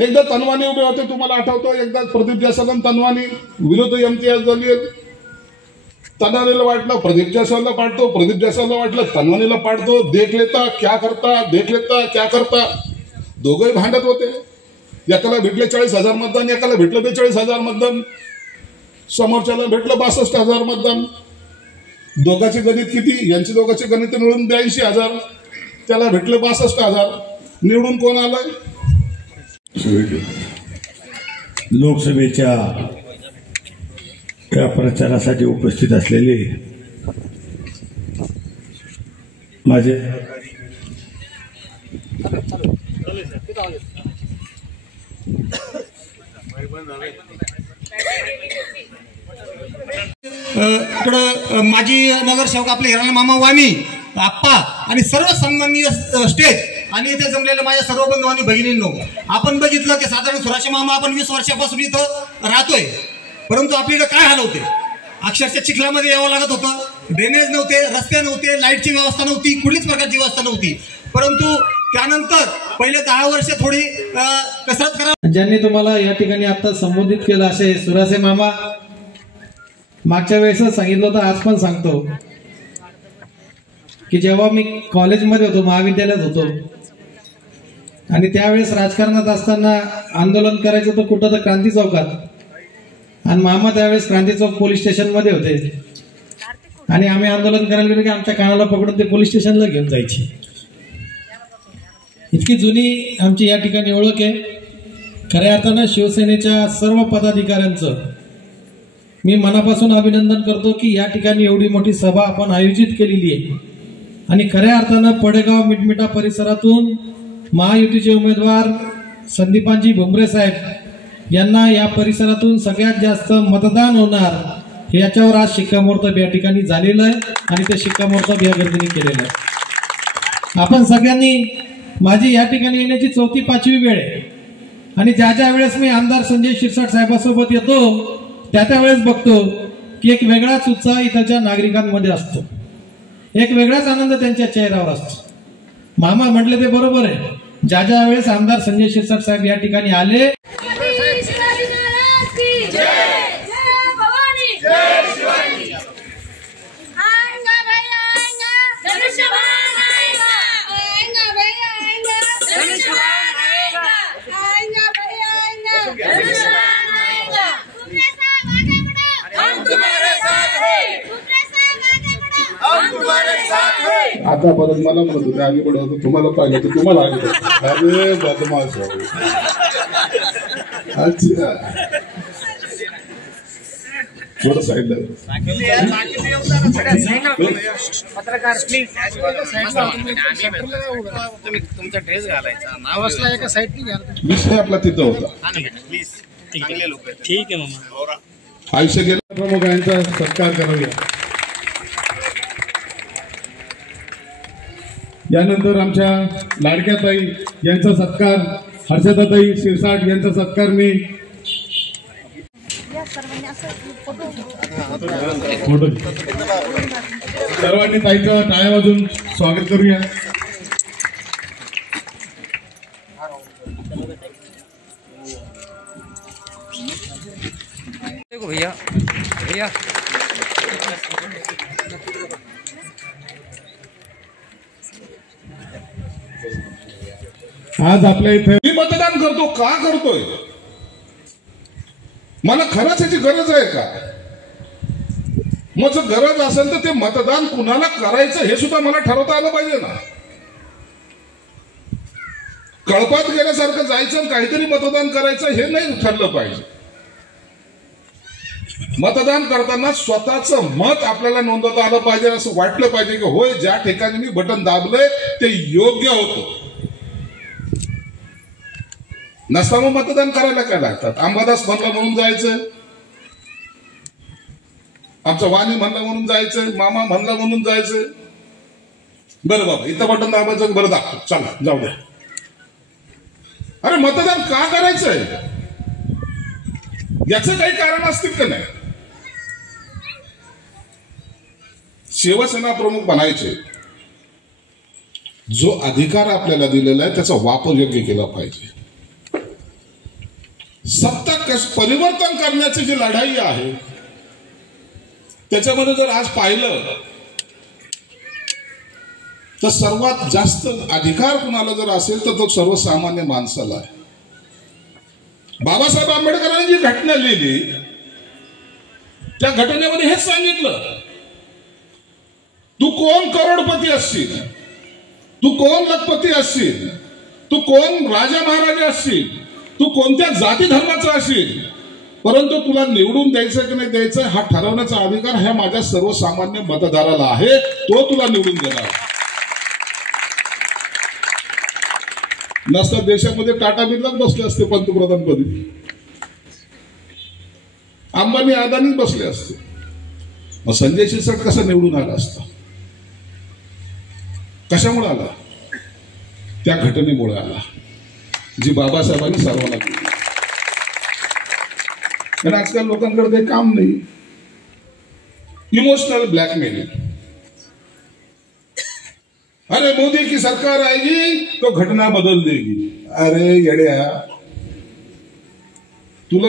एकदा तनवानी उभे होते, तुम्हाला आठवतो, एकदा प्रदीप जायस्वाल तनवानी विरुद्ध इम्तियाज जलील. तनवानीला वाटलं प्रदीप जायस्वालला पाडतो, प्रदीप जायस्वालला वाटलं तनवानीला पाडतो. देख लेता क्या करता. दोघंही भांडत होते. एकाला भेटले 40,000 मतदान, एकाला भेटलं 42,000 मतदान, समोरच्याला भेटलं 62,000 मतदान. दोघांचे गणित किती? यांची दोघांचे गणित मिळून 82,000, त्याला भेटले 62,000. निवडून कोण आलाय? लोकसभेच्या त्या प्रचारासाठी उपस्थित असलेले माझे इकडं माजी नगरसेवक आपले हिरालाल मामा वाणी आप्पा आणि सर्व सन्माननीय स्टेज आणि इथे जमलेले माझ्या सर्व बंधू आणि भगिनींनो, आपण बघितलं की साधारण सुराशे मामा आपण 20 वर्षापासून इथं राहतोय, परंतु आपल्याला काय हाल होते. अक्षरशः चिखलामध्ये यावं लागत होतं. ड्रेनेज नव्हते, रस्ते नव्हते, लाईटची व्यवस्था नव्हती, कुठलीच प्रकारची व्यवस्था नव्हती. परंतु त्यानंतर पहिले 10 वर्ष थोडी कसरत करा. ज्यांनी तुम्हाला या ठिकाणी आता संबोधित केलं असे सुराशे मामा, मागच्या वेळेसच सांगितलं होतं, आज पण सांगतो की जेव्हा मी कॉलेजमध्ये होतो, महाविद्यालयात होतो आणि त्यावेळेस राजकारणात असताना आंदोलन करायचं होतं कुठं तर क्रांती चौकात, आणि मामा त्यावेळेस क्रांती चौक पोलीस स्टेशनमध्ये होते आणि आम्ही आंदोलन करायला गेलो की आमच्या कानाला पकडून ते पोलीस स्टेशनला घेऊन जायचे. इतकी जुनी आमची या ठिकाणी ओळख आहे. खऱ्या अर्थानं शिवसेनेच्या सर्व पदाधिकाऱ्यांचं मी मनापासून अभिनंदन करतो की या ठिकाणी एवढी मोठी सभा आपण आयोजित केलेली आहे आणि खऱ्या अर्थानं पडेगाव मिटमिटा परिसरातून महायुतीचे उमेदवार संदीपांजी भुमरे साहेब यांना या परिसरातून सगळ्यात जास्त मतदान होणार याच्यावर आज शिक्कामोर्तब या ठिकाणी झालेलं आहे आणि ते शिक्कामोर्तब या गर्दीने केलेलं आहे. आपण सगळ्यांनी माझी या ठिकाणी येण्याची 4थी-5वी वेळ आहे आणि ज्या वेळेस मी आमदार संजय शिरसाट साहेबांसोबत येतो त्या वेळेस बघतो की एक वेगळाच उत्साह इथल्या नागरिकांमध्ये असतो, एक वेगळाच आनंद त्यांच्या चेहऱ्यावर असतो. मामा म्हटले ते बरोबर आहे. ज्या वेळेस आमदार संजय शिरसाट साहेब या ठिकाणी आले, आता परत मला म्हणत होते आम्ही पण होतो, तुम्हाला पाहिलं तर तुम्हाला आले. अरे बदमाश. अच्छा, थोडं साईडला पत्रकार प्लीज तुमचा ड्रेस घालायचा, नाव असला एका साईडनी घ्या. विषय आपला तिथं होता. प्लीज ठीक आहे मामा. आयुष्य गेल्या प्रमुख यांचा सत्कार करूया. यानंतर आमच्या लाडक्या ताई यांचा सत्कार, हर्षदाताई शिरसाट यांचा सत्कार मी सर्वांनी ताईचं टाळ्या वाजून स्वागत करूया. भैया भैया आज आपल्या इथे मी मतदान करतो. का करतोय? मला खरंच याची गरज आहे का? मग जर गरज असेल तर ते मतदान कुणाला करायचं हे सुद्धा मला ठरवता आलं पाहिजे ना. कळपात गेल्यासारखं जायचं काहीतरी मतदान करायचं हे नाही ठरलं पाहिजे. मतदान करताना स्वतःचं मत आपल्याला नोंदवता आलं पाहिजे, असं वाटलं पाहिजे की होय ज्या ठिकाणी मी बटन दाबलंय ते योग्य होतं. नसता मग मतदान करायला काय लागतात? अंबादास म्हणला म्हणून जायचं, आमचा वाणी म्हणला म्हणून जायचं, मामा म्हणला म्हणून जायचं. बरं बाबा इथं बटन दाबायचं, बरं दाखव, चला जाऊ द्या. अरे मतदान का करायचंय याचं काही कारण असतील का नाही? शिवसेना प्रमुख बनायचे, जो अधिकार आपल्याला दिलेला आहे त्याचा वापर योग्य केला पाहिजे. सत्ता परिवर्तन करण्याची जी लढाई आहे त्याच्यामध्ये जर आज पाहिलं तर सर्वात जास्त अधिकार कुणाला जर असेल तर तो सर्वसामान्य माणसाला आहे. बाबासाहेब आंबेडकरांनी जी घटना लिहिली त्या घटनेमध्ये हेच सांगितलं, तू कोण करोडपती असशील, तू कोण लखपती असशील, तू कोण राजा महाराजा असशील, तू कोणत्या जाती धर्माचा असशील, परंतु तुला निवडून द्यायचं की नाही द्यायचं हा ठरवण्याचा अधिकार ह्या माझ्या सर्वसामान्य मतदाराला आहे, तो तुला निवडून देणार. नसता देशामध्ये टाटा बिर्लाच बसले असते पंतप्रधानपदी, अंबानी अदानीच बसले असते. मग संजय शिरसाट कसा निवडून आला असता? कशामुळे आला? त्या घटनेमुळे आला जी बाबासाहेबांनी सर्वांना केली. पण आजकाल लोकांकडे काही काम नाही, इमोशनल ब्लॅकमेलिंग. अरे मोदी की सरकार आएगी तो घटना बदल देगी. अरे येड्या, तुला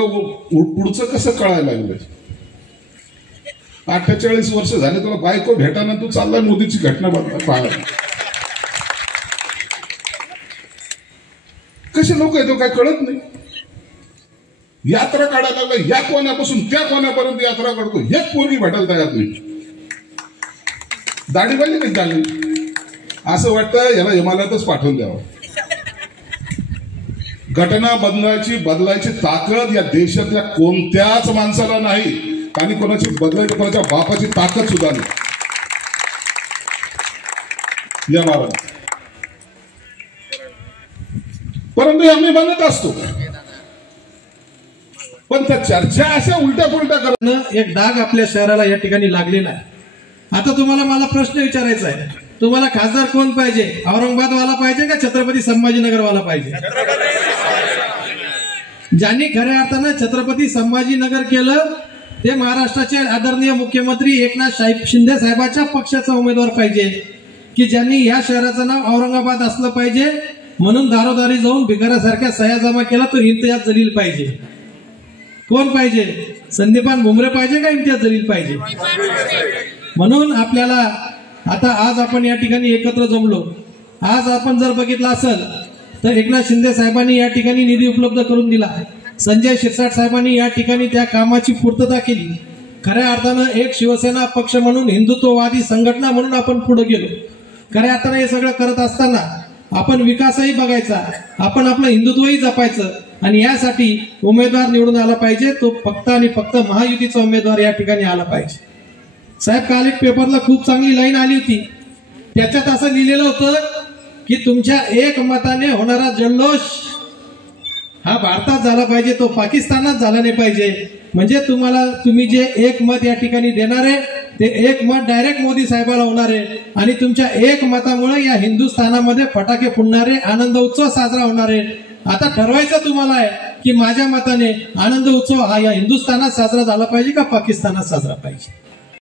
पुढचं कसं कळायला लागलं? 48 वर्ष झाले तुला बायको भेटाना तू चालला मोदीची घटना पाहायला. कसे लोक आहेत काय कळत नाही. यात्रा काढायला लागला, या कोण्यापासून त्या कोण्यापर्यंत यात्रा काढतो, हेच पोरगी भेटायला तयार नाही. दाढी पाहिजे नाही चालली, असं वाटतं याला हिमालयातच पाठवून द्यावं. घटना बदलायची ताकद या देशातल्या कोणत्याच माणसाला नाही, आणि कोणाची बदलायची कोणाच्या बापाची ताकद सुद्धा नाही या महाराज. परंतु आम्ही म्हणत असतो, पण त्या चर्चा अशा उलट्या पुलट्या करणं एक डाग आपल्या शहराला या ठिकाणी लागलेला आहे. आता तुम्हाला मला प्रश्न विचारायचा आहे, तुम्हाला खासदार कोण पाहिजे? औरंगाबाद वाला पाहिजे का छत्रपती संभाजीनगर वाला पाहिजे? ज्यांनी खऱ्या अर्थानं छत्रपती संभाजीनगर केलं ते महाराष्ट्राचे आदरणीय मुख्यमंत्री एकनाथ शिंदे साहेबांच्या पक्षाचा उमेदवार पाहिजे, की ज्यांनी या शहराचं नाव औरंगाबाद असलं पाहिजे म्हणून दारोदारी जाऊन भिकाऱ्यासारख्या सह्या जमा केला तो इम्तियाज जलील पाहिजे. कोण पाहिजे? संदीपान भुमरे पाहिजे का इम्तियाज जलील पाहिजे? म्हणून आपल्याला आता आज आपण या ठिकाणी एकत्र जमलो. आज आपण जर बघितलं असेल तर एकनाथ शिंदे साहेबांनी या ठिकाणी निधी उपलब्ध करून दिला, संजय शिरसाट साहेबांनी या ठिकाणी त्या कामाची पूर्तता केली. खऱ्या अर्थानं एक शिवसेना पक्ष म्हणून, हिंदुत्ववादी संघटना म्हणून आपण पुढे गेलो. खऱ्या अर्थानं हे सगळं करत असताना आपण विकासही बघायचा, आपण आपलं हिंदुत्वही जपायचं, आणि यासाठी उमेदवार निवडून आला पाहिजे. तो फक्त आणि फक्त महायुतीचा उमेदवार या ठिकाणी आला पाहिजे. साहेब, काल एक पेपरला खूप चांगली लाईन आली होती, त्याच्यात असं लिहिलेलं होतं की तुमच्या एक मताने होणारा जल्लोष हा भारतात झाला पाहिजे, तो पाकिस्तानात झाला नाही पाहिजे. म्हणजे तुम्ही जे एक मत या ठिकाणी देणार आहे ते एक मत डायरेक्ट मोदी साहेबाला होणार आहे, आणि तुमच्या एक मतामुळे या हिंदुस्थानामध्ये फटाके फुटणारे, आनंद उत्सव साजरा होणार आहे. आता ठरवायचं तुम्हाला आहे की माझ्या मताने आनंद उत्सव हा या हिंदुस्थानात साजरा झाला पाहिजे का पाकिस्तानात साजरा पाहिजे.